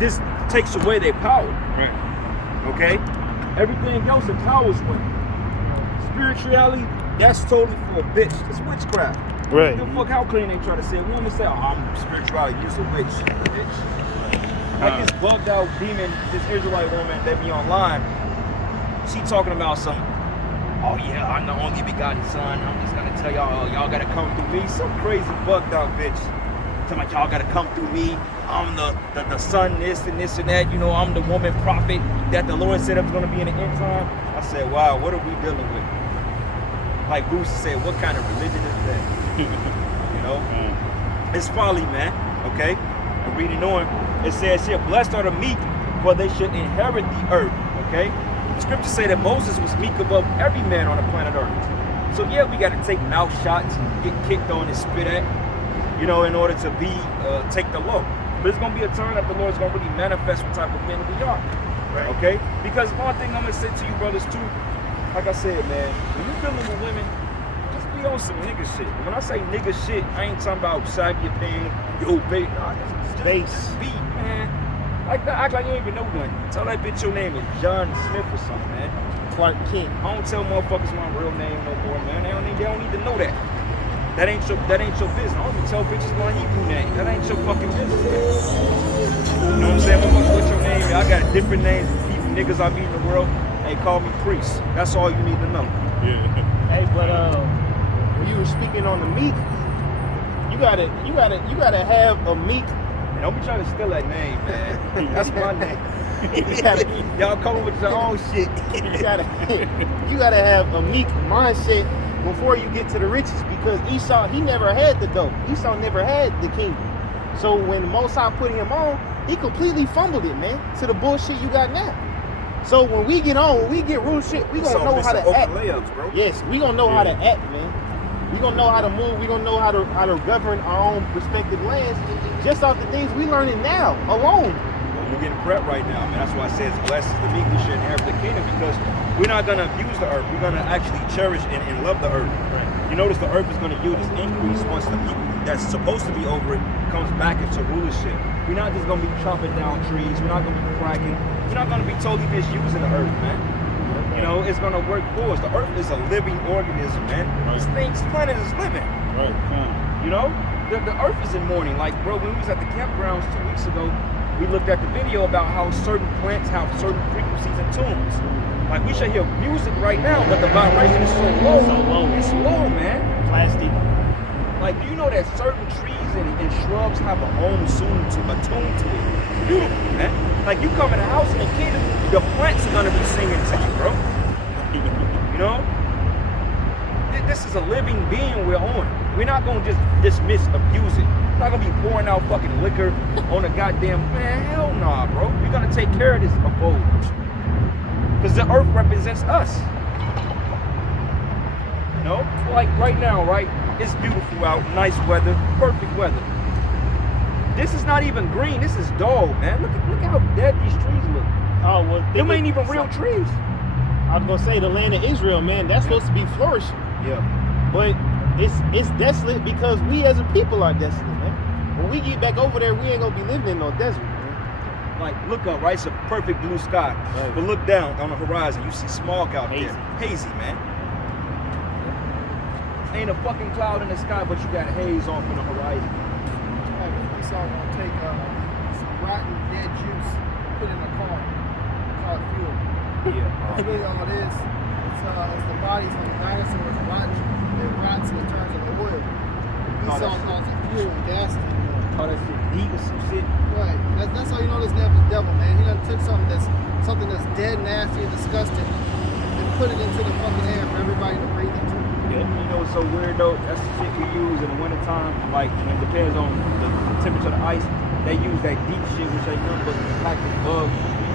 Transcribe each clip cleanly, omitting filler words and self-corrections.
this takes away their power. Right. Okay? Everything else empowers women. Spirituality, that's totally for a bitch. It's witchcraft. Right. Give a fuck how clean they try to say it. Women say, oh, I'm spirituality, you're a witch. Bitch. Like this bugged out demon, this Israelite woman that be online, she talking about some, oh yeah, I'm the only begotten son. I'm just gonna tell y'all, y'all gotta come through me. Some crazy bugged out bitch. Talking about y'all gotta come through me. I'm the son, this and this and that. You know, I'm the woman prophet that the Lord said was gonna be in the end time. I said, wow, what are we dealing with? Like Bruce said, what kind of religion is that? You know? It's folly, man. Okay? And reading on, it says here, blessed are the meek, for they should inherit the earth. Okay? The scriptures say that Moses was meek above every man on the planet Earth. So yeah, we got to take mouth shots and get kicked on and spit at, you know, in order to be take the low. But it's gonna be a time that the Lord's gonna really manifest what type of men we are. Right. Okay? Because one thing I'm gonna say to you brothers too, like I said, man, when you're dealing with women, just be on some nigga shit. When I say nigga shit, I ain't talking about sag your pants, yo bait, nah, just Base. beat, man. Like that, act like you don't even know nothing. Tell that bitch your name is John Smith or something, man. Clark Kent. I don't tell motherfuckers my real name no more, man. They don't need to know that. That ain't your business. I don't even tell bitches my Hebrew name. That ain't your fucking business, man. You know what I'm saying? Motherfucker, what's your name? I got different names for people, niggas I meet in the world. They call me priest. That's all you need to know. Yeah. Hey, but when you were speaking on the meek, you gotta have a meek. Don't be trying to steal that name, man. That's my name. Y'all come with your own shit. You gotta have a meek mindset before you get to the riches, because Esau, he never had the dough. Esau never had the kingdom. So when the Most High put him on, he completely fumbled it, man, to the bullshit you got now. So when we get real shit, we gonna know how to act. Layups, bro. Yes, we gonna know how to act, man. We gonna know how to move. We gonna know how to govern our own respective lands, just off the things we learning now alone. We're getting prepped right now, man. That's why I say it's blessed the meek, we should inherit the kingdom, because we're not gonna abuse the earth. We're gonna actually cherish and love the earth. Right. You notice the earth is gonna yield its increase once the people that's supposed to be over it comes back into rulership. We're not just gonna be chopping down trees. We're not gonna be cracking. We're not gonna be totally misusing the earth, man. You know, it's gonna work for us. The earth is a living organism, man. This planet is living. Right. You know, the earth is in mourning. Like, bro, when we was at the campgrounds 2 weeks ago, we looked at the video about how certain plants have certain frequencies and tunes. Like, we should hear music right now, but the vibration is so low. It's low, man. Plastic. Like, do you know that certain trees and shrubs have a own tune to it? It's beautiful, man. Like, you come in a house in the kingdom, the plants are gonna be singing to you, bro. You know? This is a living being we're on. We're not gonna just dismiss, abuse it. We're not gonna be pouring out fucking liquor on a goddamn, man, hell nah, bro. We're gonna take care of this abode. Because the earth represents us. You know? Like right now, right? It's beautiful out, nice weather, perfect weather. This is not even green, this is dull, man. Look how dead these trees look. Oh, well, them ain't even real trees. I was gonna say the land of Israel, man, that's supposed to be flourishing. Yeah. But it's desolate because we as a people are desolate, man. When we get back over there, we ain't gonna be living in no desert, man. Like, look up, right? It's a perfect blue sky. Right. But look down on the horizon, you see smog out there. Hazy, man. Ain't a fucking cloud in the sky, but you got haze off on the horizon. It's all gonna take some rotten dead juice, put in a car, call it fuel. Yeah. That's really all it is. It's the bodies of the dinosaurs rotten. It rots and it turns into oil. Esau calls it fuel and gas. Oh, that's shit deep or some shit. Right. That's how you know this damn the devil, man. He done took something that's dead, nasty, and disgusting, and put it into the fucking air for everybody to breathe into. Yeah, you know what's so weird though? That's the shit we use in the wintertime. Like, when it depends on the temperature of the ice, they use that deep shit, which ain't nothing but packed with bug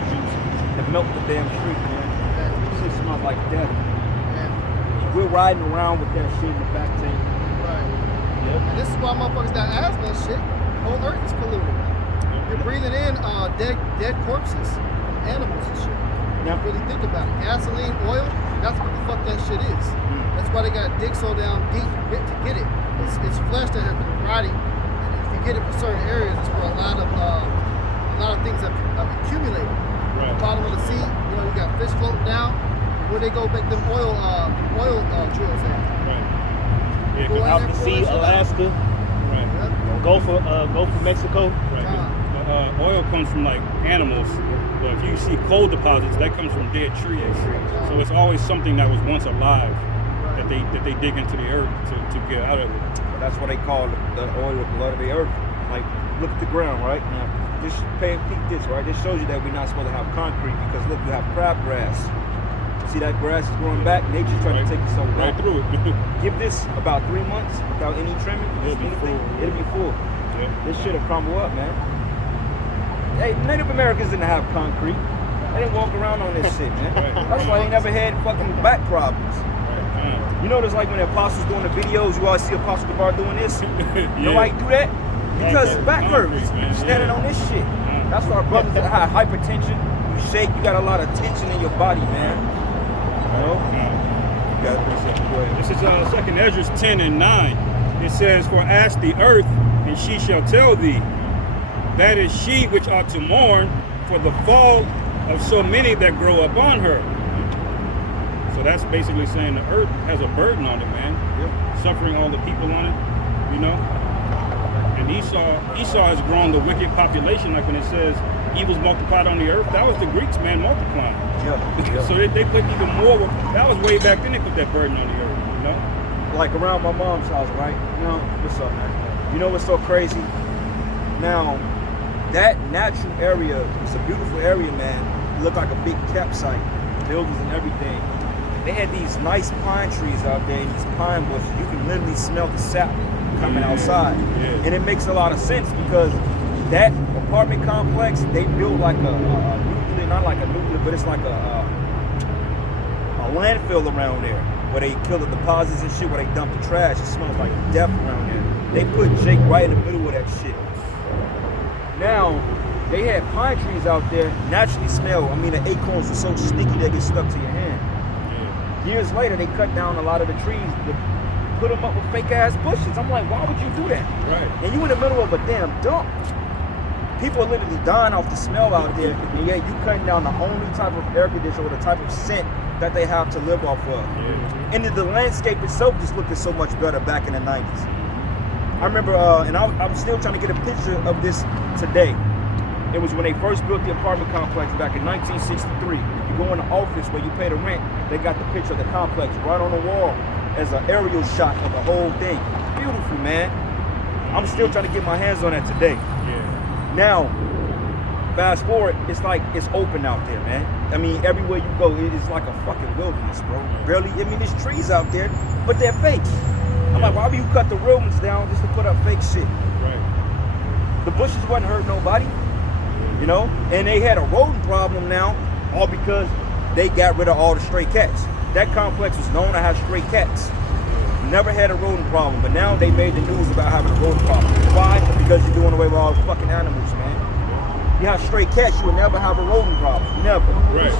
juice to melt the damn street, man. That shit smells like death. Yeah. We're riding around with that shit in the back tank. Right. Yep. And this is why motherfuckers got asthma and shit. The whole earth is polluted. You're breathing in dead corpses, animals and shit. Yep. Really think about it. Gasoline, oil, that's what the fuck that shit is. That's why they got to dig so down deep to get it. It's flesh that has been rotting. And if you get it for certain areas, it's where a lot of things have where they go make them oil drills at. Right. Yeah, Go in Out there, to pull sea, that shit out. Alaska, right. Yep. Gulf of Mexico. Right. Oil comes from like animals, but if you see coal deposits, that comes from dead trees. So it's always something that was once alive that they dig into the earth to get out of it. That's what they call the oil of blood of the earth. Like, look at the ground, right? Now, just peek this, right? This shows you that we're not supposed to have concrete because look, you have crabgrass. See that grass is growing back? Nature's trying to take itself Right back. through it. Give this about 3 months without any trimming, It'll be anything, full. it'll be full. Yeah. This shit'll crumble up, man. Hey, Native Americans didn't have concrete. They didn't walk around on this shit, man. Right. That's why they never had fucking back problems. Right. You notice like when the apostles doing the videos, you always see Apostle Gabar doing this. Yeah. You know why he do that? Because Yeah, back hurts. concrete, man. Standing Yeah. on this shit. That's why our brothers that have hypertension. You shake, you got a lot of tension in your body, man. You know? You got this. Go ahead. This is 2 Esdras 10 and 9. It says, "For ask the earth, and she shall tell thee, that is she which ought to mourn for the fall of so many that grow upon her." So that's basically saying the earth has a burden on it, man. Suffering all the people on it, you know. And Esau has grown the wicked population, like when it says evils multiplied on the earth. That was the Greeks, man, multiplying. Yeah. So they put even more. That was way back then. They put that burden on the earth, you know. Like around my mom's house, right? You know, what's up, man? You know what's so crazy? Now, that natural area is a beautiful area, man. It looked like a big campsite, buildings and everything. They had these nice pine trees out there, and these pine bushes. You can literally smell the sap coming outside. Yeah. And it makes a lot of sense because that apartment complex, they built like a nuclear, not like a nuclear, but it's like a landfill around there where they kill the deposits and shit, where they dump the trash. It smells like death around there. They put Jake right in the middle of that shit. Now, they had pine trees out there, naturally smell. I mean, the acorns are so sticky they get stuck to your hand. Years later, they cut down a lot of the trees to put them up with fake ass bushes. I'm like, why would you do that? Right. And you in the middle of a damn dump. People are literally dying off the smell out there, and yet you cutting down the only type of air conditioner or the type of scent that they have to live off of. Yeah. And the landscape itself just looked so much better back in the 90s. I remember, and I'm still trying to get a picture of this today. It was when they first built the apartment complex back in 1963. You go in the office where you pay the rent, they got the picture of the complex right on the wall as an aerial shot of the whole thing. Beautiful, man. I'm still trying to get my hands on that today. Yeah. Now, fast forward, it's like it's open out there, man. I mean, everywhere you go, it is like a fucking wilderness, bro. Barely, I mean, there's trees out there, but they're fake. I'm like, why would you cut the real ones down just to put up fake shit? Right. The bushes wasn't hurting nobody, you know? And they had a rodent problem now, all because they got rid of all the stray cats. That complex was known to have stray cats. Never had a rodent problem, but now they made the news about having a rodent problem. Why? Because you're doing away with all the fucking animals, man. You have stray cats, you would never have a rodent problem. Never. Right.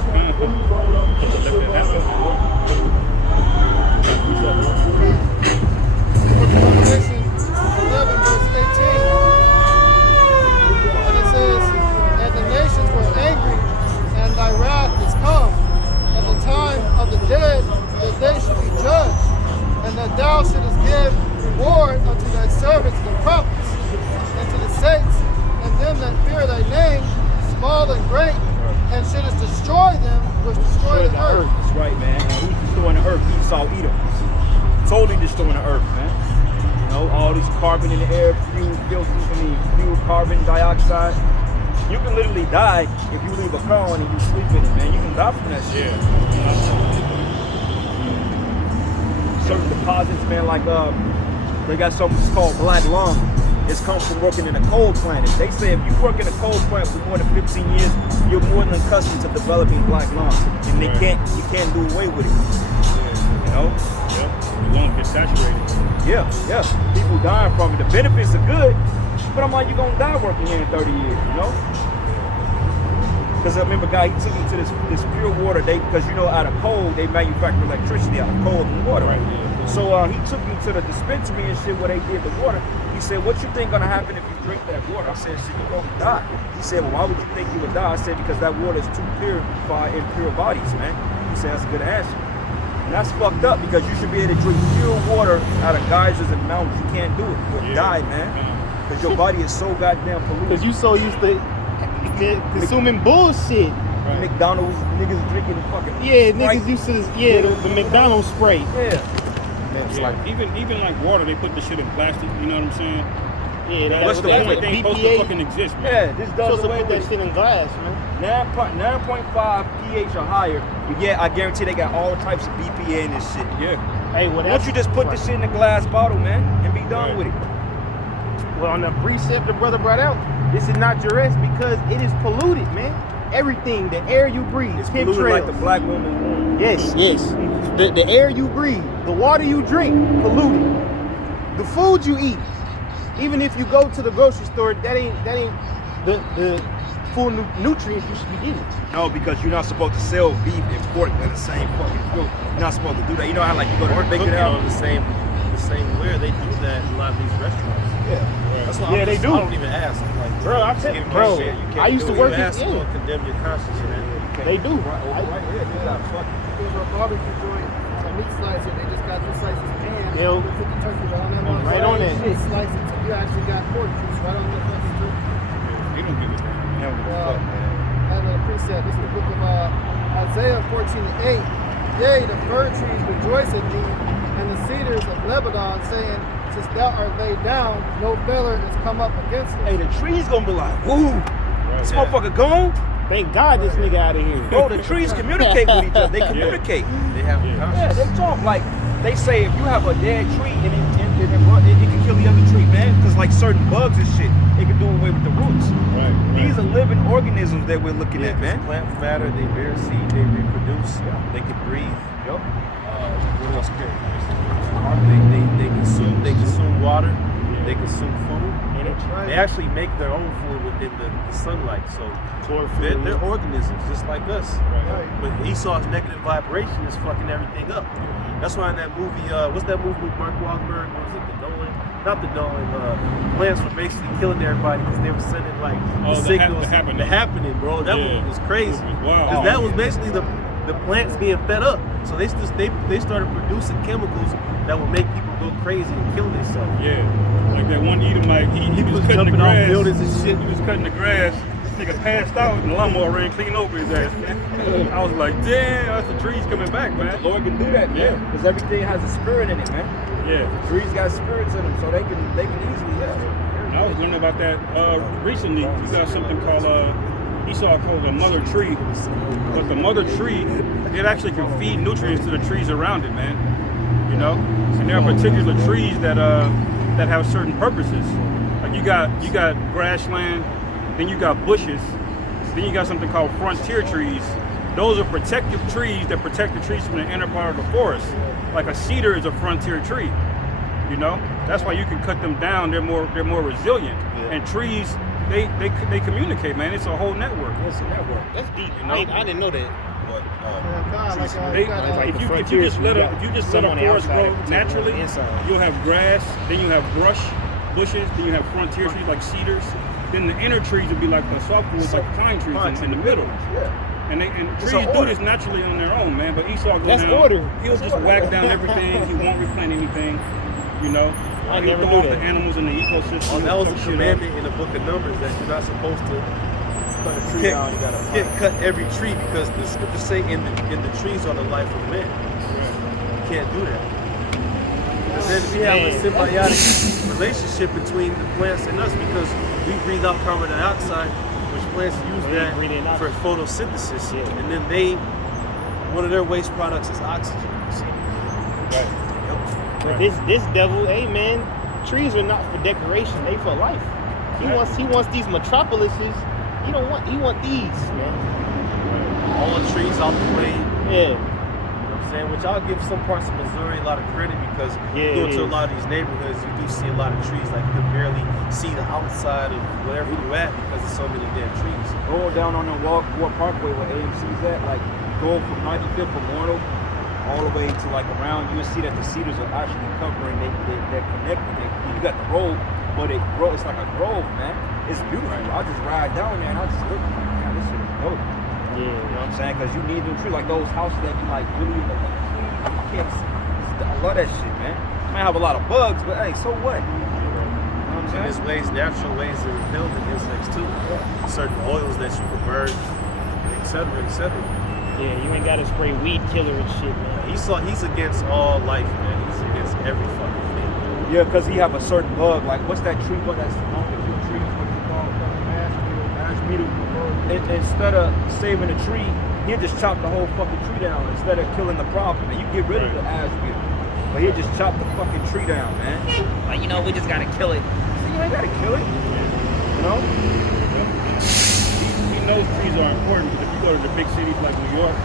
Revelation 11, verse 18. And it says, "And the nations were angry, and thy wrath is come, and the time of the dead, that they should be judged, and that thou shouldest give reward unto thy servants the prophets, and to the saints, and them that fear thy name, small and great, and shouldest destroy them which destroy the earth." That's right, man. And who's destroying the earth? Esau, Edom. Totally destroying the earth, man. You know, all this carbon in the air, fuel carbon dioxide. You can literally die if you leave a car on and you sleep in it, man. You can die from that shit. Certain deposits, man, like they got something called black lung. It's comes from working in a coal plant. They say if you work in a coal plant for more than 15 years, you're more than accustomed to developing black lung, and you can't do away with it. You know? Yep. The lung gets saturated. Yeah. People dying from it. The benefits are good, but I'm like, you're gonna die working here in 30 years, you know? Because I remember a guy, he took me to this pure water. Because you know, out of coal, they manufacture electricity out of coal and water. Right. Yeah. So he took me to the dispensary and shit where they did the water. He said, "What you think gonna happen if you drink that water?" I said, "Shit, you're gonna die." He said, "Well, why would you think you would die?" I said, "Because that water is too pure for our impure bodies, man." He would say that's a good answer. And that's fucked up because you should be able to drink pure water out of geysers and mountains. You can't do it. You'll die, man. Because your body is so goddamn polluted. Because you so used to consuming bullshit. Right. McDonald's niggas drinking fucking Yeah, Sprite. niggas used to the McDonald's spray. Yeah. It's Yeah, like even like water, they put the shit in plastic. You know what I'm saying? yeah, What's the That's point? what they supposed to BPA. fucking exist, man. Yeah, this does supposed to away put that with shit in glass, man. 9.5 pH or higher. But yeah, I guarantee they got all types of BPA in this shit. Yeah. Hey, well, Why don't you just put this shit in a glass bottle, man, and be done with it? Well, on the precept the brother brought out, this is not your rest because it is polluted, man. Everything, the air you breathe, It's chemtrails. polluted like the black woman. Yes. The air you breathe, the water you drink, polluted. The food you eat, even if you go to the grocery store, that ain't the full nutrients you should be getting. No, because you're not supposed to sell beef and pork in the same fucking fruit. You're not supposed to do that. You know how like you go to Or bake cook it it out? on the same where they do that in a lot of these restaurants. Yeah. That's why Yeah, they do. I don't even ask. I'm like, Bro, I said, give me bro, shit. You can't I used do to it. work You in- ask, yeah. you're gonna condemn your conscience, man. They do. Right here, they got fucking. There's a barbecue joint, a meat slicer. They just got the slices jammed. Yo. They put the turkey right on that one. Right on it. You slice it, so you actually got pork juice right on the fucking turkey. They don't give a damn. And the precept, this is the book of Isaiah 14:8. Yea, the fir trees rejoice at thee, and the cedars of Lebanon, saying, since thou art laid down, no feller is come up against us. Hey, the tree's gonna be like, woo, this motherfucker gone? Thank God this nigga out of here. Bro, the trees communicate with each other. They communicate. They have Yeah. Yeah, conscience. they talk like they say if you have a dead tree and it can kill the other tree, man. Because like certain bugs and shit, it can do away with the roots. Right. These are living organisms that we're looking at, man. Plant matter, they bear seed, they reproduce, Yeah. they can breathe. Yep. What else can they consume water, they consume food. They actually make their own food within the sunlight. So they're organisms just like us. But Esau's negative vibration is fucking everything up. That's why in that movie, what's that movie with Mark Wahlberg? What was it, the Nolan? Not the Nolan. Plants were basically killing everybody because they were sending like signals. The The happening, bro. That movie was crazy. Wow. Because that was basically the plants being fed up. So they started producing chemicals that would make people go crazy and kill themselves. Yeah. Like that one Edomite, he was cutting the jumping off grass. buildings and shit. He was cutting the grass. This nigga passed out and the lawnmower ran clean over his ass. I was like, damn, that's the trees coming back, The man. Lord can do that, man. Yeah. Because everything has a spirit in it, man. Yeah. Trees got spirits in them, so they can easily, yeah. I was learning about that recently. You got something called Esau called a mother tree, but the mother tree, it actually can feed nutrients to the trees around it, man. You know, and there are particular trees that have certain purposes. Like you got grassland, then you got bushes, then you got something called frontier trees. Those are protective trees that protect the trees from the inner part of the forest. Like a cedar is a frontier tree. You know, that's why you can cut them down. They're more resilient. And trees, they communicate, man. It's a whole network. It's a network. That's deep. You know? I didn't know that. If you just let a forest grow naturally, you'll have grass, then you have brush, bushes, then you have frontier trees like cedars. Then the inner trees will be like the softwoods, like pine trees in the middle. Yeah. And trees do this naturally on their own, man. But Esau goes That's down. order. He'll just whack down everything. He won't replant anything. You know. I He'll never throw knew off that. the animals in the ecosystem. Oh, that was a fuck shit up. commandment in the book of Numbers that you're not supposed to can't cut every tree because the scriptures say in the trees are the life of man. You can't do that. And then we have a symbiotic relationship between the plants and us because we breathe out carbon dioxide, which plants use that for photosynthesis. And then one of their waste products is oxygen. Right. But this devil, hey man, trees are not for decoration, they for life. He wants these metropolises. He want these, man. All the trees out the way. Yeah. You know what I'm saying? Which I'll give some parts of Missouri a lot of credit because you go to a lot of these neighborhoods, you do see a lot of trees. Like you can barely see the outside of wherever you're at because there's so many damn trees. Going down on the War Parkway where AMC's at, like going from 95th from Warner all the way to like around, you will see that the cedars are actually covering, they're connected. You got the road, but it's like a grove, man. It's beautiful. I just ride down there and I just look, man, this shit is dope. Yeah. You know what I'm saying? Because you need new tree, like those houses that you like really in the you can't see. I love that shit, man. Might have a lot of bugs, but hey, so what? You know what I'm And there's saying? natural ways to repel the insects too. Certain oils that you can burn, etc., etc. Yeah, you ain't gotta spray weed killer and shit, man. He's against all life, man. He's against every fucking thing. Yeah, because he have a certain bug. Like, what's that tree bug that's on the tree? What you call it? Ash beetle. Instead of saving the tree, he'll just chop the whole fucking tree down instead of killing the problem. And you get rid of the ash beetle. But he'll just chop the fucking tree down, man. Like, you know, we just gotta kill it. So you ain't gotta kill it. You know? He knows trees are important, because if you go to the big cities like New York,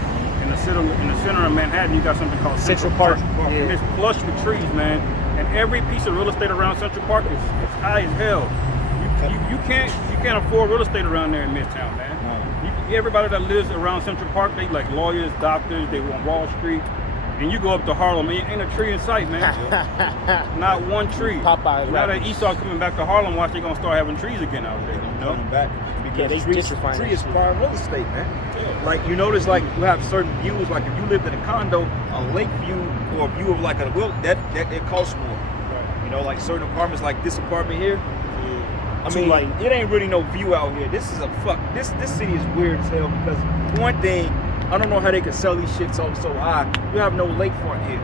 in the center of Manhattan, you got something called Central Park. Yeah. And it's plush with trees, man. And every piece of real estate around Central Park is high as hell. You can't afford real estate around there in Midtown, man. Everybody that lives around Central Park, they like lawyers, doctors, they on Wall Street. And you go up to Harlem, ain't a tree in sight, man. Not one tree. Popeye Now that rappers. Esau coming back to Harlem, watch, they gonna start having trees again out there. You know? Coming back. Yeah, they Because gentrifying tree that is shit. prime real estate, man. Like, you notice, like, you have certain views. Like, if you lived in a condo, a lake view or a view of like a that it costs more. You know, like certain apartments, like this apartment here. I mean, like, it ain't really no view out here. This is a fuck. This city is weird as hell because one thing, I don't know how they can sell these shits so high. You have no lakefront here.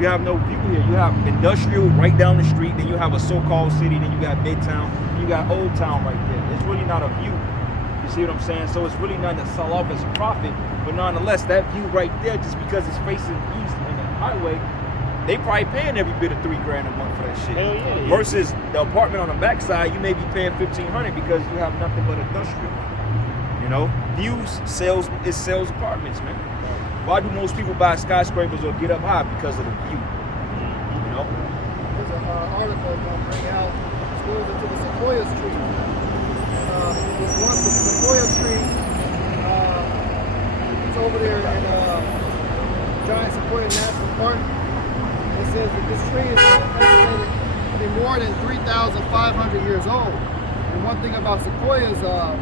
You have no view here. You have industrial right down the street. Then you have a so-called city. Then you got Midtown. You got Old Town right there. It's really not a view. You see what I'm saying? So it's really nothing to sell off as a profit. But nonetheless, that view right there, just because it's facing east in the highway, they probably paying every bit of $3 grand a month for that shit. Hell yeah. Versus the apartment on the backside, you may be paying $1,500 because you have nothing but industrial. You know, views sells apartments, man. Why do most people buy skyscrapers or get up high? Because of the view. You know. There's an article I'm gonna bring out. It's going into the sequoia tree. There's one for the sequoia tree. It's over there in Giant Sequoia National Park. It says that this tree is estimated to be more than 3,500 years old. And one thing about sequoias,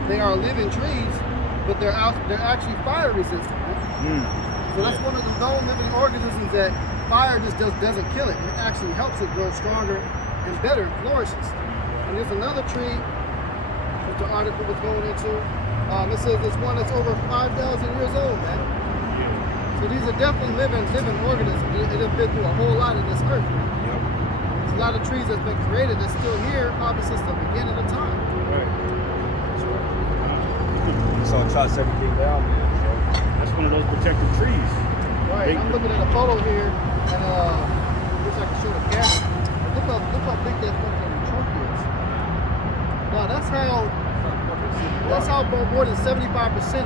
they are living trees, but they're actually fire resistant. So that's one of the known living organisms that fire just doesn't kill it. It actually helps it grow stronger and better, and flourishes. And there's another tree that the article was going into. It says it's one that's over 5,000 years old, man. So these are definitely living organisms. It has been through a whole lot of this earth. There's a lot of trees that's been created that's still here, probably since the beginning of time. So it chops everything down, man. That's one of those protected trees. Right. I'm looking at a photo here, and I wish I could show the camera. Look how big that fucking trunk is. Now that's how more than 75%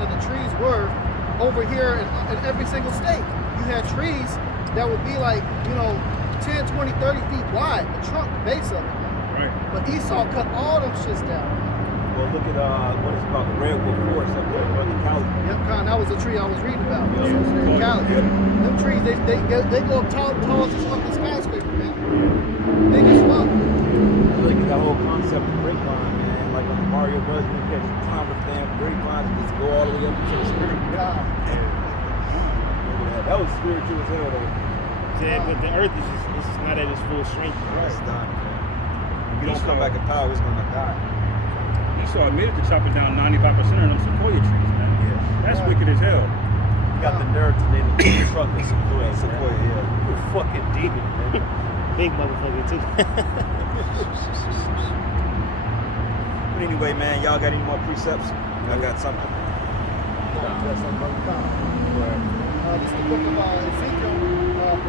of the trees were over here in every single state. You had trees that would be like, 10, 20, 30 feet wide, the trunk, base of it. Right. But Esau cut all them shits down. Well, look at what is it called, the redwood forest up there in Northern Cali. Yep, that was the tree I was reading about. Yeah. It was in Cali. Yeah. Them trees, they go up tall as this fucking skyscraper, man. Big as fuck. Look at that whole concept of grapevine, man. Like on the Mario Bros. You catch the time with damn grapevines and just go all the way up to the spirit of God. That was spiritual as hell, though. Yeah, but the earth is not at its full strength. It's done, man. If you don't come back in power, it's gonna die. Esau admitted to chopping down 95% of them sequoia trees, man. That's wicked as hell. You got the nerve to name the truck a Sequoia. Sequoia, yeah. You're a fucking demon, man. Big motherfucker too. But anyway, man, y'all got any more precepts? I got something. This is the book of Ezekiel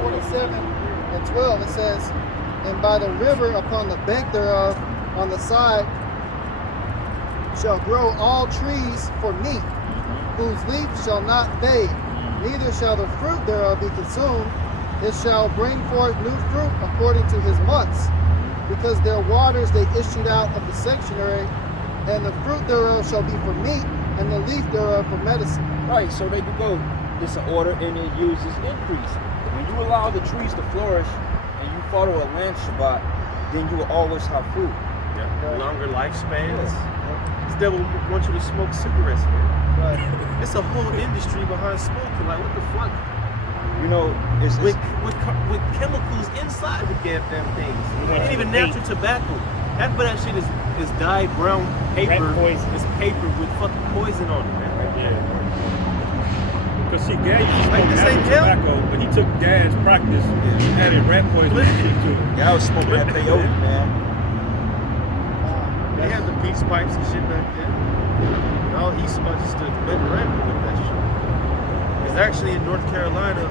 47 and 12. It says, "And by the river upon the bank thereof, on the side, shall grow all trees for meat, whose leaf shall not fade, neither shall the fruit thereof be consumed. It shall bring forth new fruit according to his months, because their waters they issued out of the sanctuary, and the fruit thereof shall be for meat, and the leaf thereof for medicine." Right, so they could go. It's an order and it uses increase. When you allow the trees to flourish and you follow a land Shabbat, then you will always have food. Yeah. Longer lifespans. Yes. This devil wants you to smoke cigarettes, man. It's a whole industry behind smoking. Like, what the fuck? You know, it's With chemicals inside the damn things. It ain't even natural tobacco. Half of that shit is dyed brown paper. It's paper with fucking poison on it, man. Yeah. Because see, Gad used to Like, smoke this natural ain't hell. tobacco, but he took Gad's practice and added rat poison and shit to it. y'all was smoking that peyote, man. They had the peace pipes and shit back then. All East about just to make a rap with that shit. It's actually in North Carolina,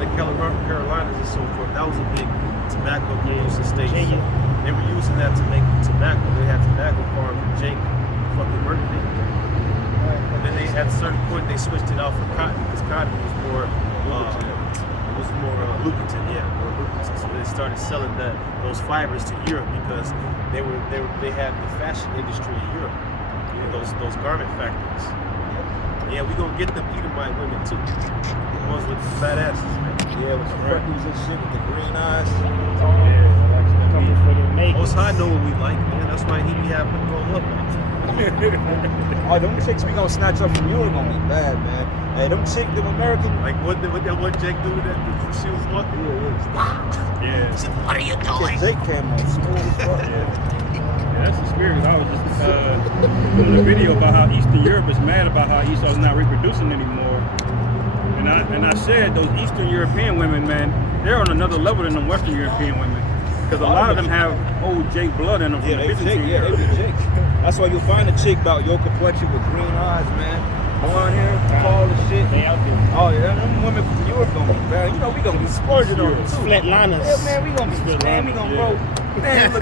the Carolinas and so forth. That was a big tobacco producing state. They were using that to make tobacco. They had tobacco farms and Jake fucking working it. And then they at a certain point they switched it out for cotton because cotton was more lucrative, more lucrative. So they started selling those fibers to Europe because they had the fashion industry in Europe. You know, those garment factories. Yeah, we gonna get them Edomite women too. The ones with the fat asses, man. Yeah, with the freckles and shit, with the green eyes. Coming for them naked. Most High know what we like, man. That's why he be having to grow up. Oh, them chicks we gonna snatch up from you are gonna be bad, man. Hey, them chicks, them American. Like what that one Jake do that when she was walking? Yeah. What are you doing? Jake came on smooth as fuck. Yeah, that's the spirit. I was just doing a video about how Eastern Europe is mad about how Esau's not reproducing anymore. And I said those Eastern European women, man, they're on another level than them Western European women. Because a lot of them have old Jake blood in them from the Byzantine era. They be Jake. That's why you'll find a chick about your complexion with green eyes, man. Blonde hair, tall as shit. They out there. Oh yeah, them women from Europe gonna be bad. You know we gonna be splurging on them too. Flatliners. Yeah, man, we gonna be man, we gonna roll. Man,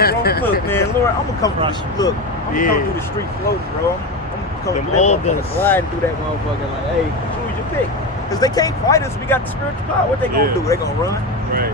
look, man, Lord, I'm gonna come through the come through the street floating, bro. I'm gonna come through that motherfucker, gliding through that motherfucker like, hey, choose your pick. Cause they can't fight us. We got the spiritual power. What they gonna do? They gonna run. Right.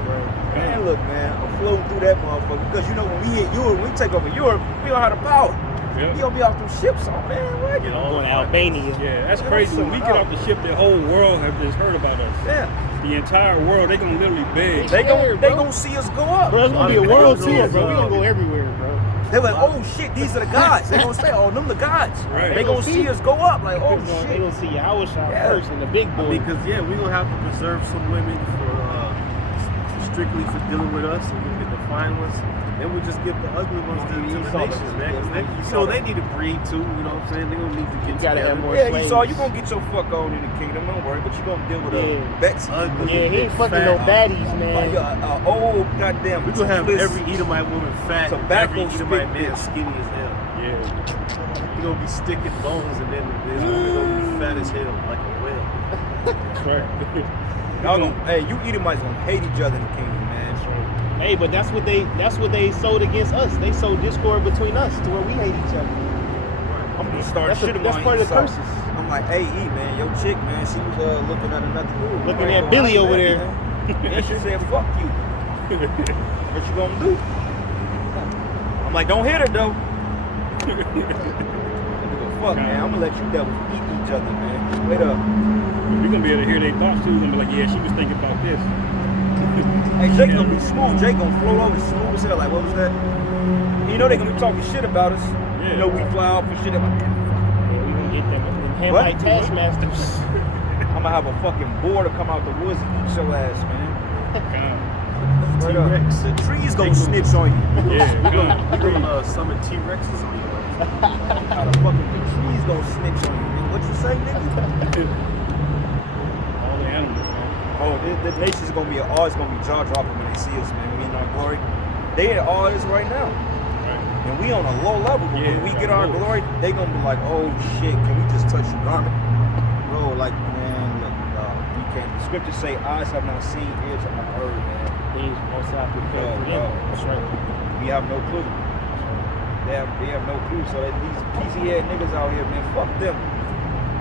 Man, look, man, I'm floating through that motherfucker. Because you know when we hit Europe, when we take over Europe, we don't have the power. Yep. We gonna be off them ships, on man. What? You know, going to Albania. Yeah, that's crazy. When we get off the ship, the whole world have just heard about us. Yeah. The entire world, they gonna literally beg. They gonna see us go up. Bro, it's gonna be a world tour, bro. We gonna go everywhere, bro. They're like, oh shit, these are the gods. They gonna say, oh, them the gods. Right. They gonna see us go up. Like, oh They shit. gonna see YAHAWASHI first and the big boy. Because we gonna have to preserve some women for strictly for dealing with us, and we get the fine ones. Then we'll just give the ugly ones to the nations, man. Because they need to breed too. You know what I'm saying? They gonna need to get gotta have together. more Yeah, slaves. Esau, you gonna get your fuck on in the kingdom, don't worry. But you gonna deal with Bex. Ugly. Yeah, he ain't fucking no baddies, Like man. old goddamn. We're gonna have toothless every Edomite woman fat, tobacco every Edomite spit man skinny as hell. Yeah. You're gonna be sticking bones, and then this woman's gonna be fat as hell, like a whale. That's right. Y'all gonna, hey, you Edomites gonna hate each other in the kingdom, man. Hey, but that's what they sowed against us. They sowed discord between us to where we hate each other. I'm gonna start shit That's part of the curses. I'm like, hey, E, man, your chick, man, she was looking at another dude. Looking at Billy over there. And she said, fuck you. What you gonna do? I'm like, don't hit her though. Fuck, man, I'm gonna let you devils eat each other, man. Straight up. We're gonna be able to hear their thoughts too. We're gonna be like, yeah, she was thinking about this. Hey, Jake gonna be smooth. Jake gonna float over smooth as hell. Like, what was that? You know they gonna be talking shit about us. Yeah. You know we fly off and shit. Yeah, we gonna get them Hamite taskmasters. I'm gonna have a fucking boar to come out the woods and eat your ass, man. Straight up. T-Rex. The trees gonna snitch on you. Yeah, we're gonna summon T-Rexes on you. How the fucking the trees gonna snitch on you, nigga? What you say, nigga? all the animals, man. Oh, the nation's gonna be always gonna be jaw dropping when they see us, man. We in our glory. They in all this right now. Right. And we on a low level, but when we get our glory, they gonna be like, oh shit, can we just touch your garment? Bro, like, man, look, we can't. The scriptures say eyes have not seen, ears have not heard, man. These most have prepared for them. That's right. We have no clue. They have no clue. So these peasy head niggas out here, man, fuck them.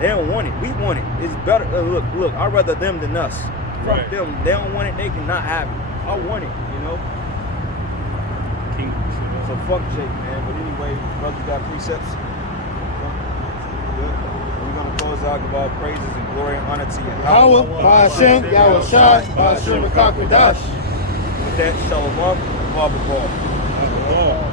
They don't want it. We want it. It's better. Look, I'd rather them than us. Fuck Right. them. They don't want it. They cannot have it. I want it, you know? So fuck Jake, man. But anyway, brothers got precepts. Good. We're going to close out with all praises and glory and honor to YAHAWAH, bahasham, YAHAWASHI, bahasham, With that, shalom, blah, blah, blah.